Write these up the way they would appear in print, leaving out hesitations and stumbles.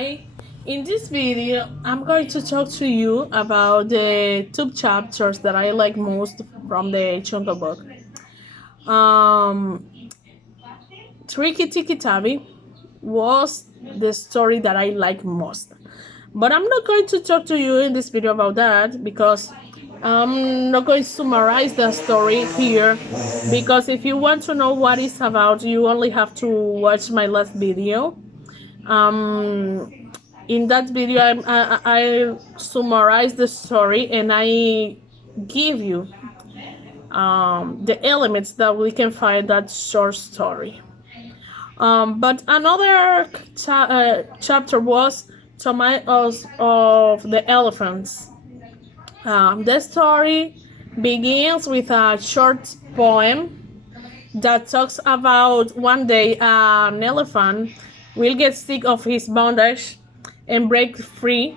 Hi, in this video I'm going to talk to you about the two chapters that I like most from the Jungle Book. Um, Tricky Tiki Tabi was the story that I like most. But I'm not going to talk to you in this video about that because I'm not going to summarize the story here, because if you want to know what it's about, you only have to watch my last video. In that video, I summarize the story and I give you the elements that we can find that short story. But another chapter was Tomatoes of the Elephants. The story begins with a short poem that talks about one day an elephant will get sick of his bondage and break free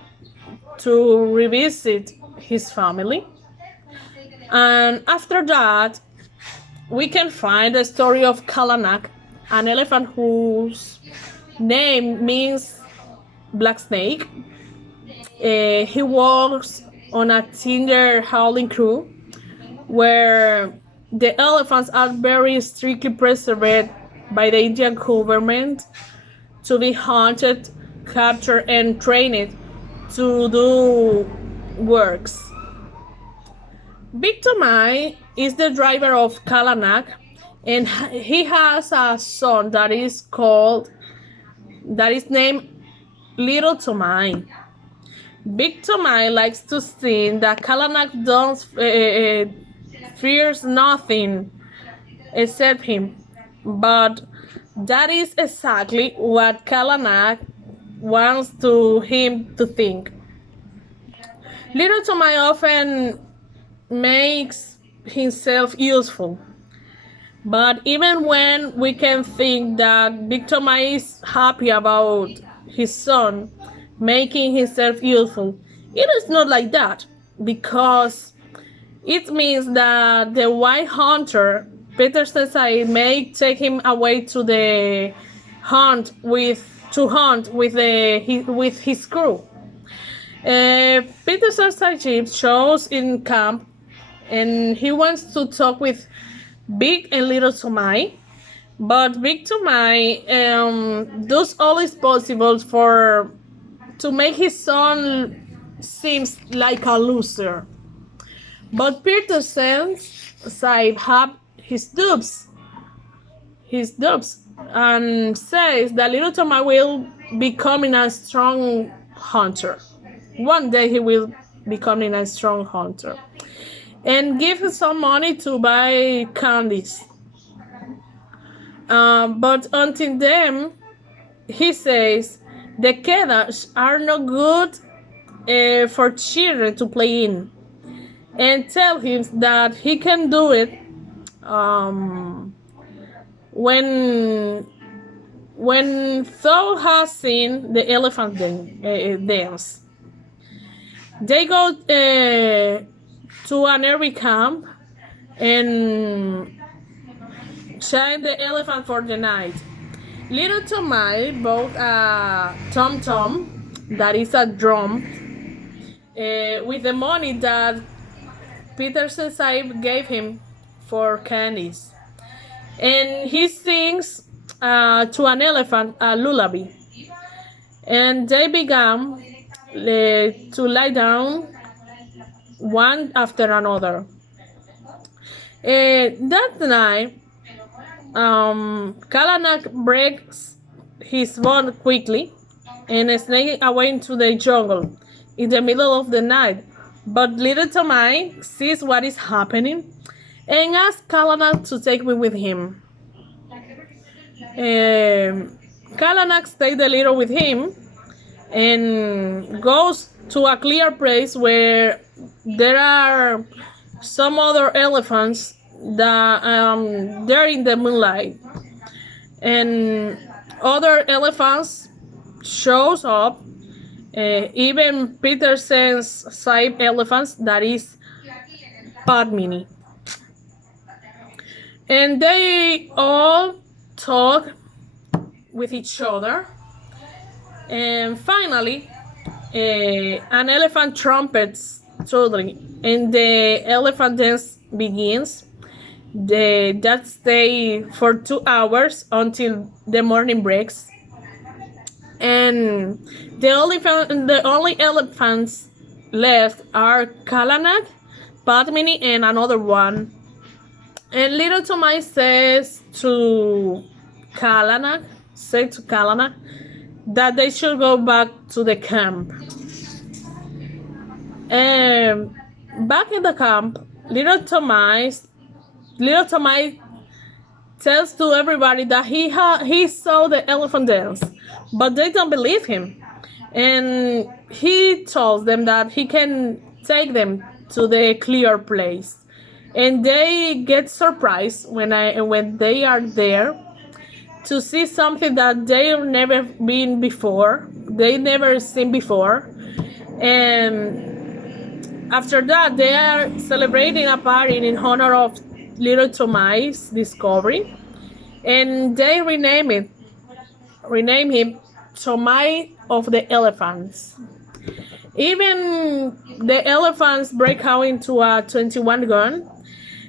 to revisit his family. And after that, we can find the story of Kalanak, an elephant whose name means black snake. He works on a tender howling crew where the elephants are very strictly preserved by the Indian government to be hunted, captured, and trained to do works. Big Tomai is the driver of Kalanak, and he has a son that is named Little Tomai. Big Tomai likes to sing that Kalanak fears nothing except him, but that is exactly what Kalanak wants him to think. Little Tomai often makes himself useful, but even when we can think that Big Tomai is happy about his son making himself useful, it is not like that, because it means that the white hunter Peter says I may take him away to the hunt with his crew. Peter Sajib shows in camp, and he wants to talk with Big and Little Tomai, but Big Tomai does all is possible to make his son seems like a loser. But Peter says Saib have his dupes, and says that Little Tomai will becoming a strong hunter. One day he will becoming a strong hunter, and give him some money to buy candies. But until then, he says the kedas are not good for children to play in, and tell him that he can do it when Thor has seen the elephant dance. They go to an airy camp and shine the elephant for the night. Little Tomai bought a tom-tom, that is a drum, with the money that Peterson Saib gave him for candies. And he sings to an elephant a lullaby. And they began to lie down one after another. That night, Kalanak breaks his bond quickly and sneaks away into the jungle in the middle of the night. But Little Tomai sees what is happening and asks Kalanak to take me with him. Kalanak takes the little with him and goes to a clear place where there are some other elephants that they're in the moonlight, and other elephants shows up, even Peterson's side elephants, that is Padmini, and they all talk with each other. And finally, an elephant trumpets totally, and the elephant dance begins. That stay for 2 hours until the morning breaks, and the only elephants left are Kalanak, Padmini, and another one. And little Tomai Kalanak, said to Kalanak that they should go back to the camp. And back in the camp, little Tomai tells to everybody that he saw the elephant dance, but they don't believe him. And he tells them that he can take them to the clear place. And they get surprised when they are there to see something that they've never been before. They never seen before. And after that, they are celebrating a party in honor of little Tomai's discovery, and they rename him Tomai of the elephants. Even the elephants break out into a 21 gun,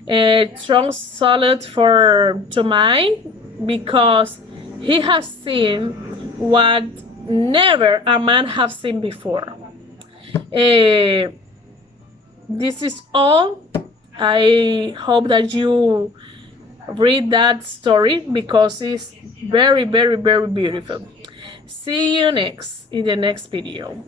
a strong salute for Tomai because he has seen what never a man have seen before. This is all. I hope that you read that story because it's very, very, very beautiful. See you in the next video.